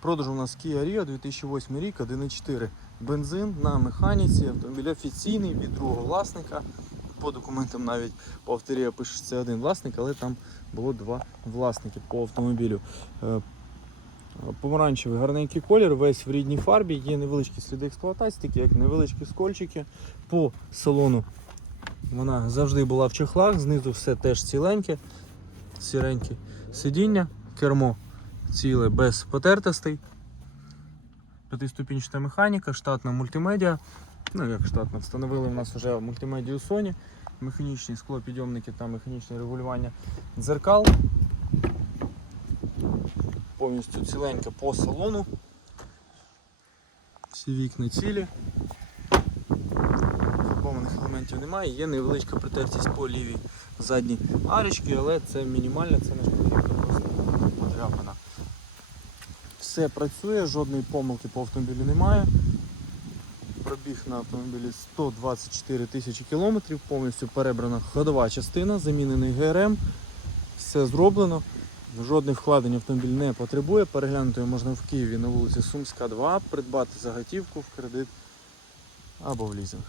Продаж у нас Kia Rio 2008 рік, 1.4 бензин на механіці. Автомобіль офіційний від другого власника. По документам навіть по авторія пише, що це один власник, але там було два власники по автомобілю. Е, Помаранчевий гарненький колір, весь в рідній фарбі, є невеличкі сліди експлуатації, такі як невеличкі скольчики. По салону вона завжди була в чехлах, знизу все теж ціленьке, сіреньке сидіння, кермо ціле без потертостей. П'ятиступінчата механіка, штатна мультимедіа. Ну як штатно, встановили в нас вже мультимедію Sony, механічні склопідйомники та механічне регулювання дзеркал. Повністю ціленьке по салону. Всі вікна цілі. Фарбованих елементів немає, є невеличка притертість по лівій задній арочці, але це мінімально, це не шкодливо, просто подряпана. Все працює, жодної помилки по автомобілю немає. Пробіг на автомобілі 124 тисячі кілометрів, повністю перебрана ходова частина, замінений ГРМ. Все зроблено. Жодних вкладень автомобіль не потребує. Переглянути його можна в Києві на вулиці Сумська, 2, придбати заготівку в кредит або в лізинг.